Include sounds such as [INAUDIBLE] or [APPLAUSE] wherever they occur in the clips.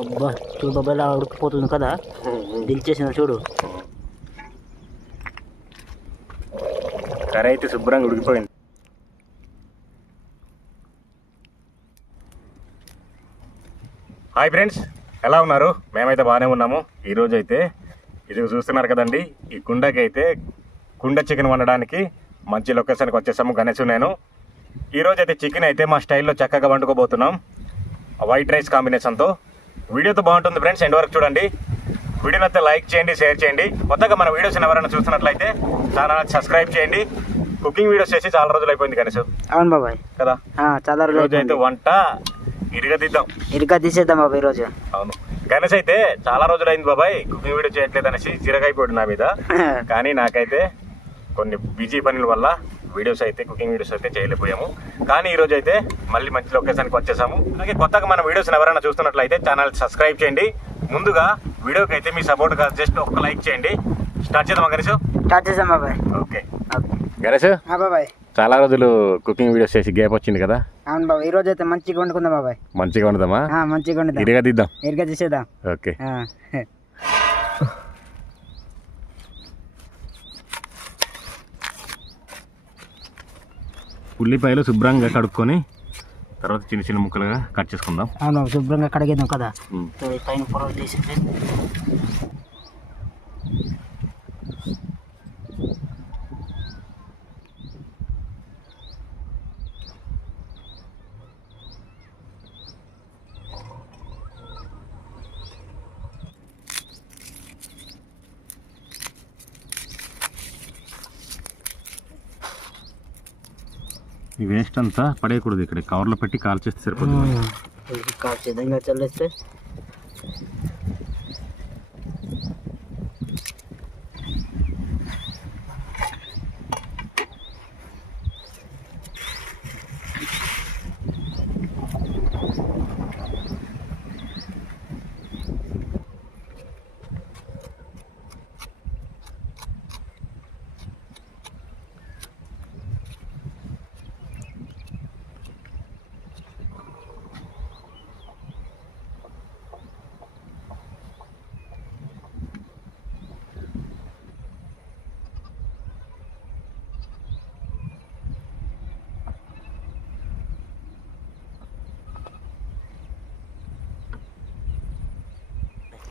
అబ్బా చూడు బాబాయ్ ఇలా ఉడికిపోతుంది కదా? దించేసింది చూడు? కర్రీ అయితే శుభ్రంగా ఉడికిపోయింది. హాయ్ ఫ్రెండ్స్ ఎలా ఉన్నారు? మేమైతే బాగానే ఉన్నాము. ఈరోజు అయితే ఇది చూస్తున్నారు కదండి ఈ కుండకి అయితే కుండ చికెన్ వండడానికి మంచి లొకేషన్కి వచ్చేసాము గణేష్ నేను. ఈరోజు అయితే చికెన్ అయితే మా స్టైల్లో చక్కగా వండుకోబోతున్నాం. వైట్ రైస్ కాంబినేషన్తో వీడియోతో బాగుంటుంది ఫ్రెండ్స్ ఎండ్ వరకు చూడండి. వీడియోని అయితే లైక్ చేయండి షేర్ చేయండి. కొత్తగా మన వీడియోస్ ఎవరైనా చూస్తున్నట్లయితే ఛానల్ సబ్స్క్రైబ్ చేయండి. కుకింగ్ వీడియోస్ చేసి చాలా రోజులు అయిపోయింది కనీసం. అవును బాబాయ్. కదా? చాలా రోజులు అయితే వంట ఇరగదిద్దాం. ఇరుగా తీసేద్దాం బాబాయ్ ఈరోజు. అవును. గణేష్ అయితే చాలా రోజులు అయింది బాబాయ్. కుకింగ్ వీడియో చేయట్లేదు అనేసి చిరగైపోయాడు నా మీద. [LAUGHS] కానీ నాకైతే కొన్ని బిజీ పనుల వల్ల వీడియోస్ అయితే కుకింగ్ వీడియోస్ అయితే చేయలేకపోయాము. కానీ ఈ రోజు అయితే మళ్ళీ మంచి లొకేషన్కి వచ్చేసాము. అలాగే కొత్తగా మన వీడియోస్ ఎవరైనా చూస్తున్నట్లయితే ఛానల్ సబ్స్క్రైబ్ చేయండి. ముందుగా వీడియోకి అయితే మీ సపోర్ట్ జస్ట్ ఒక్క లైక్ చేయండి. స్టార్ట్ చేద్దామా గణేష్? స్టార్ట్ చేద్దాం బాబాయ్. ఓకే. గణేష్? ఆ, బాబాయ్. చాలా రోజులు కుకింగ్ వీడియోస్ చేసి గ్యాప్ వచ్చింది కదా? అవును బాబాయ్. ఈరోజు అయితే మంచిగా వండుకుందాం బాబాయ్. మంచిగా వండుదామా? ఆ, మంచిగా వండుదాం. ఇరగదిద్దాం ఇరుగా తీసేద్దాం. ఓకే ఉల్లిపాయలు శుభ్రంగా కడుక్కొని తర్వాత చిన్న చిన్న ముక్కలుగా కట్ చేసుకుందాం. అవును శుభ్రంగా కడిగేద్దాం కదా. పైన పొరలు తీసేసి ఈ వేస్ట్ అంతా పడేయకూడదు ఇక్కడ. కవర్లో పెట్టి కాల్ చేస్తే సరిపోతుంది కాల్చేద్దాం. ఇంకా చల్లేస్తే?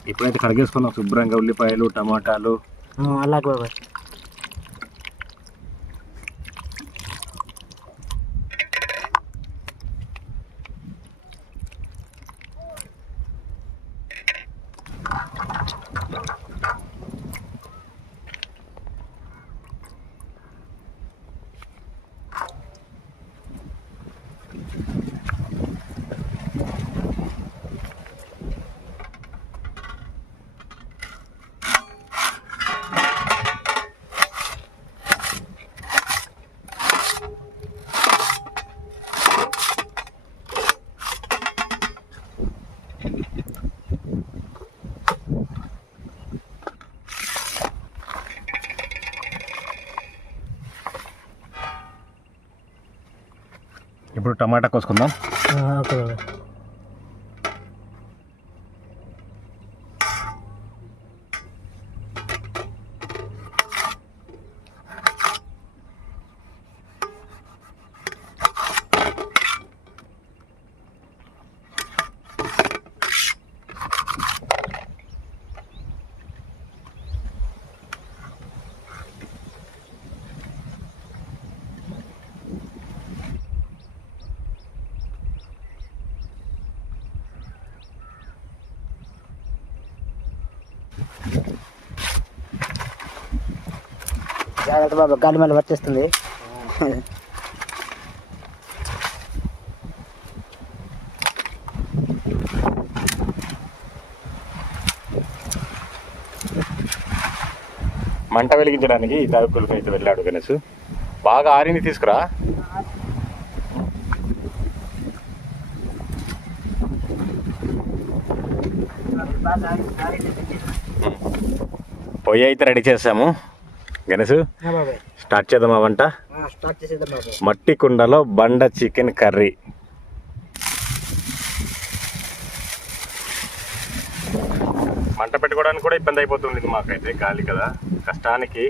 ఇప్పుడైతే కడిగేసుకున్నాం శుభ్రంగా ఉల్లిపాయలు టమాటాలు. అలాగే బాబాయ్ ఇప్పుడు టమాటా కోసుకుందాం. జాగ్రత్త బాబా గాలి మళ్ళీ వచ్చేస్తుంది. మంట వెలిగించడానికి ఈ తాగుకులకి అయితే వెళ్ళాడు గణేష్. బాగా ఆరింది తీసుకురా. పొయ్యి అయితే రెడీ చేసాము. గణేష్ స్టార్ట్ చేద్దామా వంట? మట్టి కుండలో బండ చికెన్ కర్రీ. మంట పెట్టుకోవడానికి కూడా ఇబ్బంది అయిపోతుంది మాకైతే గాలి కదా. కష్టానికి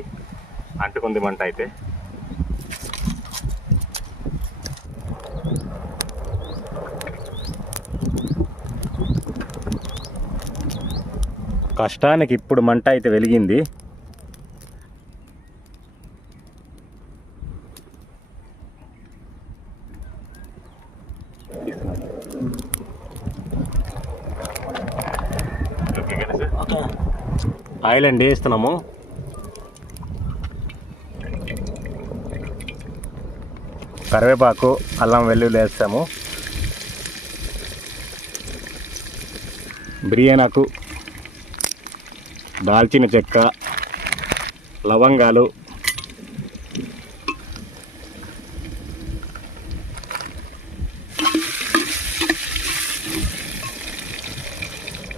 అంటుకుంది మంట అయితే. కష్టానికి ఇప్పుడు మంట అయితే వెలిగింది. ఆయిల్ అండి వేస్తున్నాము. కరివేపాకు అల్లం వెల్లుల్లి వేస్తాము. బిర్యానాకు దాల్చిన చెక్క లవంగాలు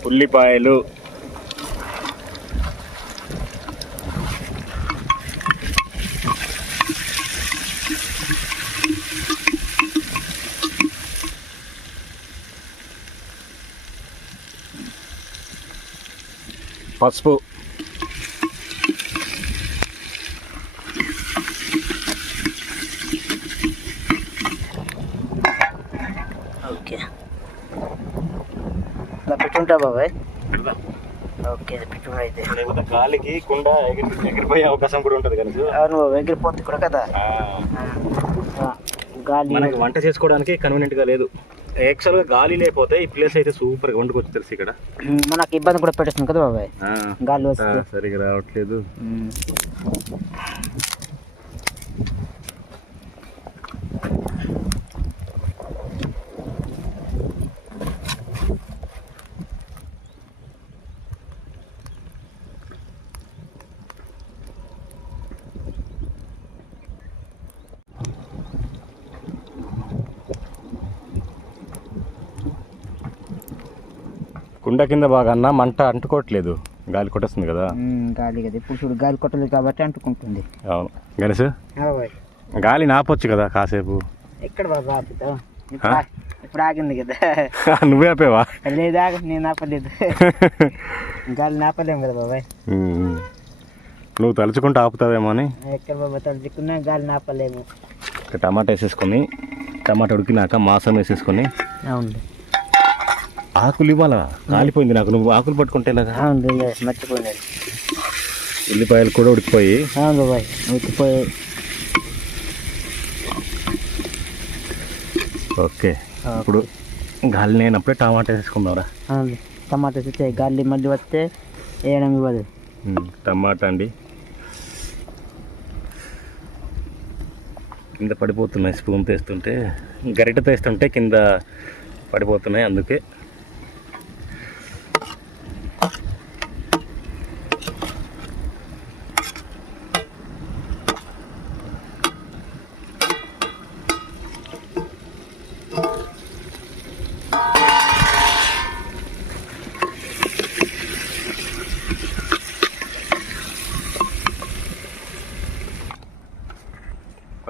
ఉల్లిపాయలు పసుపు. ఓకే. ఇలా పెట్టుంటా బాబాయ్. ఓకే పెట్టుండ అయితే. లేకపోతే గాలికి కుండ ఎగిరి ఎగిరిపోయే అవకాశం కూడా ఉంటుంది కనుక అవును ఎగిరిపోతుంది కూడా కదా. ఆ, గాలి. మనకి వంట చేసుకోవడానికి కన్వీనియంట్గా లేదు. యాక్చువల్గా గాలి లేకపోతే ఈ ప్లేస్ అయితే సూపర్గా వండుకొచ్చి తెలుసు ఇక్కడ. మనకి ఇబ్బంది కూడా పెట్టేస్తుంది కదా బాబాయ్. గాలి సరిగా రావట్లేదు. కుండ కింద బాగా అన్న మంట అంటుకోవట్లేదు. గాలి కొట్టేస్తుంది కదా. గాలి కదా. ఇప్పుడు చూడు గాలి కొట్టలేదు కాబట్టి అంటుకుంటుంది. అవును. గణేష్? గాలి నాపొచ్చు కదా కాసేపు. ఎక్కడ బాబా ఆపుతా ఇప్పుడు ఆగింది కదా. [LAUGHS] నువ్వే ఆపేవా? లేదు నేను ఆపలేదు [LAUGHS] గాలి నాపలేము కదా బాబాయ్. నువ్వు తలుచుకుంటూ ఆపుతావేమో అని. ఎక్కడ బాబా తలుచుకున్నా గాలి నాపలేము. టమాటా వేసేసుకొని టమాటా ఉడికినాక మాసం వేసేసుకొని. అవును. ఆకులు ఇవ్వాలా? కాలిపోయింది నాకు. నువ్వు ఆకులు పట్టుకుంటే మర్చిపోయినది ఉల్లిపాయలు కూడా ఉడికిపోయి. బాబాయ్ ఉత్తిపోయి ఓకే. ఇప్పుడు గాలి లేనప్పుడే టమాటా వేసుకుందాంరా. టమాటా తెచ్చే గాలి మళ్ళీ వస్తే వేయడం ఇవ్వదు. టమాటా అండి. కింద పడిపోతున్నాయి. స్పూన్ తీస్తుంటే గరిటె తీస్తుంటే కింద పడిపోతున్నాయి అందుకే.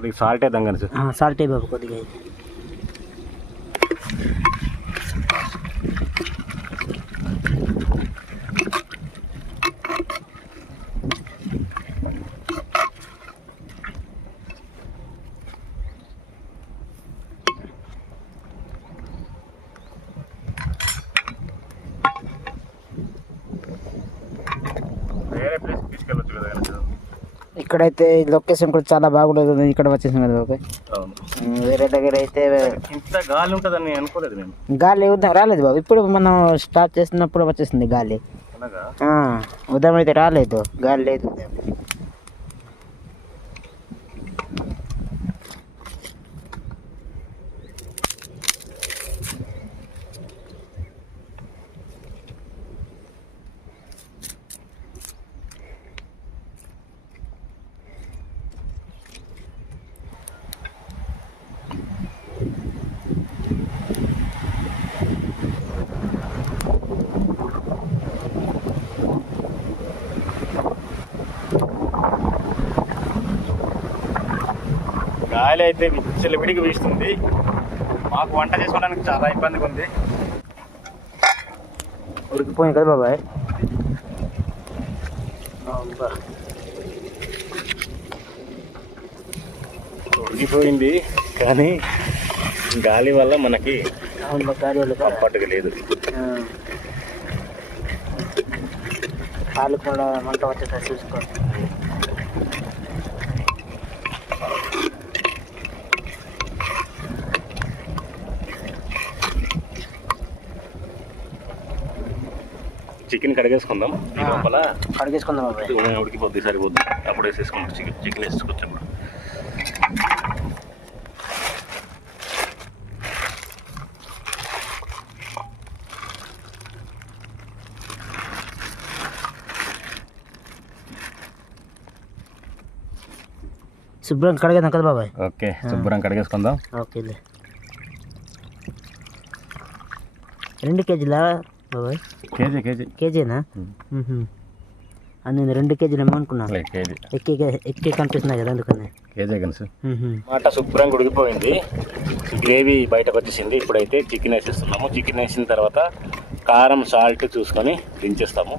కొద్దిగా సాల్ట్ వేద్దాం కనుక సాల్ట్ బాబు కొద్దిగా ఇక్కడైతే లొకేషన్ కూడా చాలా బాగుంటుంది ఇక్కడ వచ్చేసింది కదా ఉమ్, వేరే దగ్గర అయితే ఇంత గాలి ఉంటుందని అనుకోలేదు నేను. గాలి రాలేదు బాబు. ఇప్పుడు మనం స్టార్ట్ చేసినప్పుడు వచ్చేసింది గాలి. ఉదయం అయితే రాలేదు. గాలి లేదు ఉదయం గాలి అయితే విచ్చలు విడికి వీస్తుంది మాకు వంట చేసుకోవడానికి చాలా ఇబ్బందిగా ఉంది ఉడికిపోయింది కదా బాబాయ్. ఉడికిపోయింది కానీ గాలి వల్ల మనకి. కంఫర్ట్గా లేదు. పాలు కూడా మంట వచ్చేసరి చూసుకో చికెన్ కడిగేసుకుందాం. ఈ లోపల కడిగేసుకుందాం బాబాయ్ ఉడికిపోద్ది సరిపోద్ది. అప్పుడు వేసేసుకుంటాం చికెన్ చికెన్ వేసేసుకొచ్చాం శుభ్రం కడిగేద్దాం కదా బాబాయ్? ఓకే శుభ్రం కడిగేసుకుందాం. ఓకేలే రెండు కేజీలా బాబాయ్. KG KG. కేజీనా? నేను రెండు కేజీలు ఏమనుకున్నా. లే, కేజీ. ఎక్కి ఎక్కి కనిపిస్తున్నాయి కదా అందుకని. కేజీ కనుసు. మాట శుభ్రంగా ఉడికిపోయింది. గ్రేవీ బయటకు వచ్చేసింది. ఇప్పుడైతే చికెన్ వేసేస్తున్నాము. చికెన్ వేసిన తర్వాత కారం సాల్ట్ చూసుకొని దించేస్తాము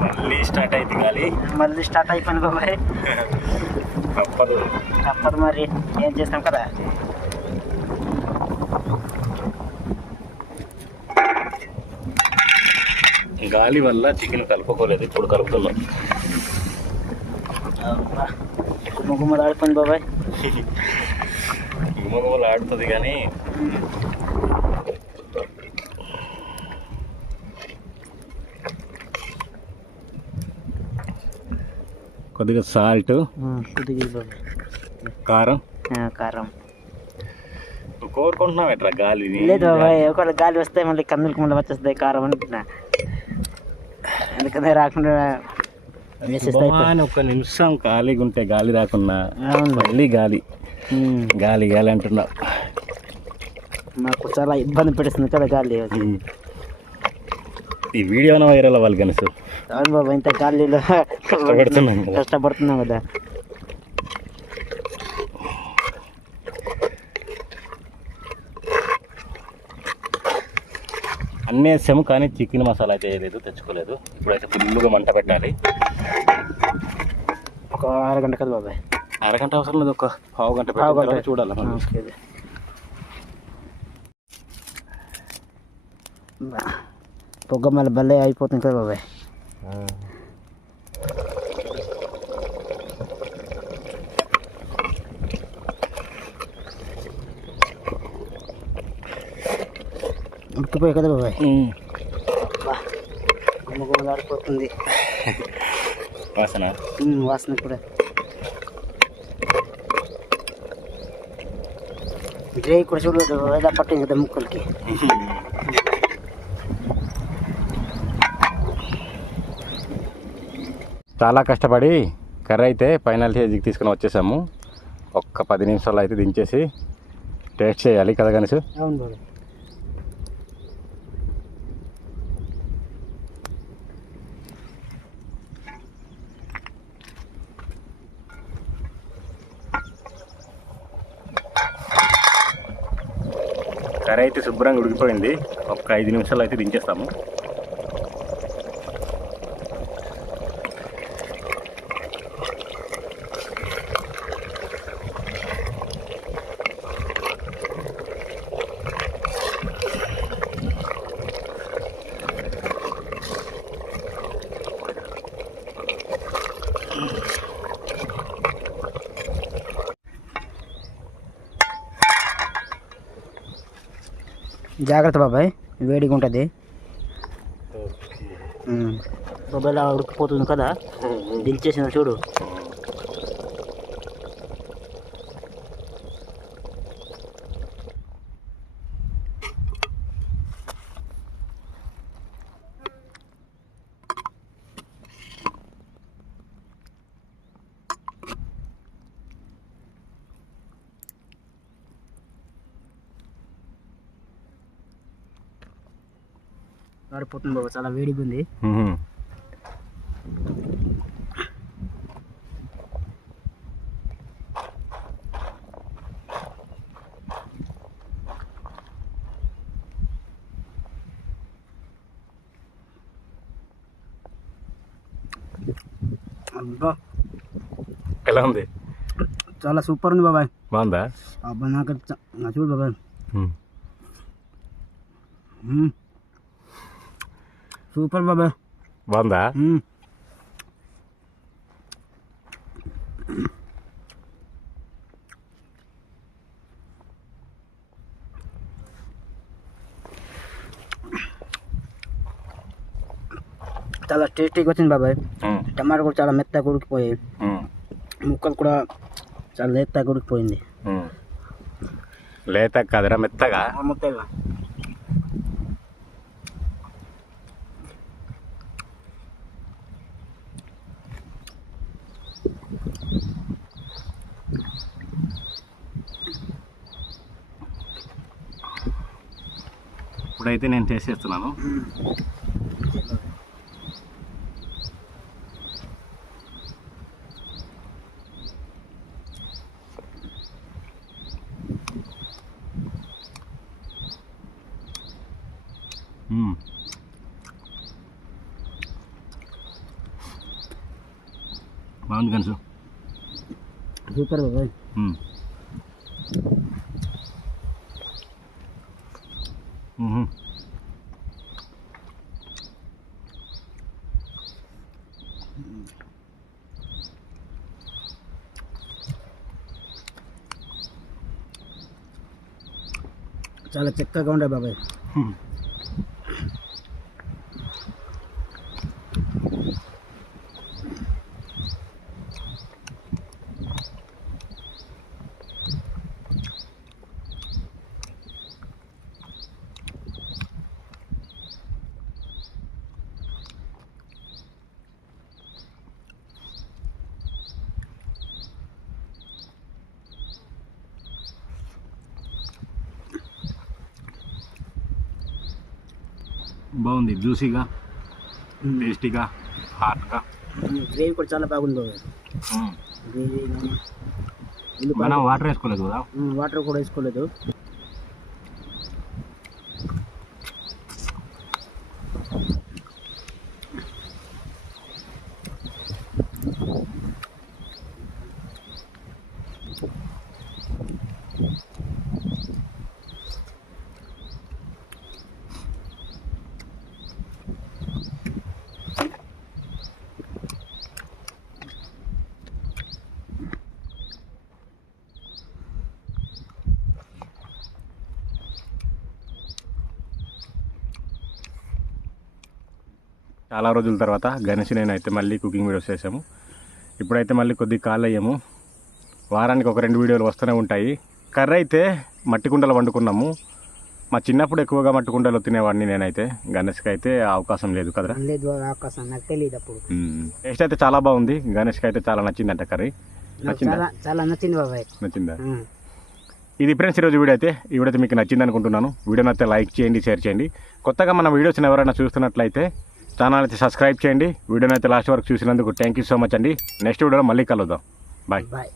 మళ్ళీ స్టార్ట్ అయింది గాలి మళ్ళీ స్టార్ట్ అయిపోయింది బాబాయ్. తప్పదు. తప్పదు మరి. ఏం చేస్తాం కదా? గాలి వల్ల చికెన్ కలుపుకోలేదు ఇప్పుడు. గుమ్మ గుమ్మలు ఆడిపోయింది బాబాయ్. గుమగుమలు ఆడుతుంది కానీ కొద్దిగా సాల్ట్ కారం. కారం. కోరుకుంటున్నావు ఎట్రా గాలిని? లేదు ఒకవేళ గాలి వస్తే మళ్ళీ కందులకు మళ్ళీ వచ్చేస్తాయి కారం అనుకుంటున్నా ఎందుకంటే రాకుండా ఒక్క నిమిషం ఖాళీగా ఉంటే గాలి అవును. మళ్ళీ గాలి. గాలి గాలి అంటున్నావు. మాకు చాలా ఇబ్బంది పెడుతుంది కదా గాలి. ఈ వీడియో వైరల్ అవ్వాలి కనీసం అవును బాబా ఇంత గాలిలో కష్టపడుతున్నాం. కష్టపడుతున్నాం కదా. అన్నీ వేసాము కానీ చికెన్ మసాలా అయితే వేయలేదు తెచ్చుకోలేదు. ఇప్పుడైతే ఫుల్గా మంట పెట్టాలి. ఒక అరగంట కదా బాబాయ్ అరగంట అవసరం లేదు ఒక పావు గంట పావు గంట. చూడాలి మనం. పొగ మళ్ళీ భలే అయిపోతుంది కదా బాబాయ్. ఉడికిపోయాయి కదా బాబాయ్. ఆడిపోతుంది వాసన? వాసన కూడా. గ్రేవీ కూడా చూడలేదు ఏదో పట్టింది కదా ముక్కలకి. చాలా కష్టపడి కర్రీ అయితే ఫైనల్ స్టేజ్కి తీసుకుని వచ్చేసాము. ఒక్క పది నిమిషాలు అయితే దించేసి టేస్ట్ చేయాలి కదా బాబాయ్ కర్రీ అయితే శుభ్రంగా ఉడికిపోయింది. ఒక్క ఐదు నిమిషాలు అయితే దించేస్తాము. జాగ్రత్త బాబాయ్ వేడిగా ఉంటుంది. బాబాయ్ ఉడికిపోతుంది కదా? దించేసిన చూడు. గారిపోతుంది బాబా చాలా వేడిగా ఉంది. అబ్బా. ఎలా ఉంది? చాలా సూపర్ ఉంది బాబాయ్. బాగుందా? అబ్బా నాకు చూడు బాబాయ్. సూపర్ బాబాయ్ బాగుందా. చాలా టేస్టీగా వచ్చింది బాబాయ్. టమాటా కూడా చాలా మెత్తగా ఉడికిపోయాయి మ్మ్. ముక్కలు కూడా చాలా లేతగా ఉడికిపోయింది మ్మ్. లేత కదరా మెత్తగా ముక్కగా ఇప్పుడైతే నేను మ్మ్. బాగుంది కనుసు. సూపర్ బాబాయ్. చిక్కగా ఉండే బాబాయ్ బాగుంది జ్యూసీగా టేస్టీగా హాట్గా. గ్రేవీ కూడా చాలా బాగుంది. గ్రేవీ మనం వాటర్ వేసుకోలేదు కదా? వాటర్ కూడా వేసుకోలేదు. చాలా రోజుల తర్వాత గణేష్ నేను అయితే మళ్ళీ కుకింగ్ వీడియోస్ చేసాము ఇప్పుడైతే మళ్ళీ కొద్దిగా కాల్ అయ్యాము. వారానికి ఒక రెండు వీడియోలు వస్తూనే ఉంటాయి. కర్రీ అయితే మట్టి కుండలో వండుకున్నాము. మా చిన్నప్పుడు ఎక్కువగా మట్టి కుండలో తినేవాడిని నేనైతే. గణేష్కి అయితే అవకాశం లేదు కదరా? లేదు అవకాశం నాకు తెలియదు అప్పుడు. టేస్ట్ అయితే చాలా బాగుంది. గణేష్కి అయితే చాలా నచ్చిందంట కర్రీ. నచ్చిందా? చాలా నచ్చింది బాబాయ్. నచ్చిందా. ఇది ఫ్రెండ్స్ ఈరోజు వీడియో అయితే. ఈ వీడియో అయితే మీకు నచ్చింది అనుకుంటున్నాను. వీడియోని అయితే లైక్ చేయండి షేర్ చేయండి. కొత్తగా మన వీడియోస్ని ఎవరైనా చూస్తున్నట్లయితే ఛానల్ అయితే సబ్స్క్రైబ్ చేయండి. వీడియోని అయితే లాస్ట్ వరకు చూసినందుకు థ్యాంక్ యూ సో మచ్ అండి. నెక్స్ట్ వీడియోలో మళ్ళీ కలుద్దాం. Bye bye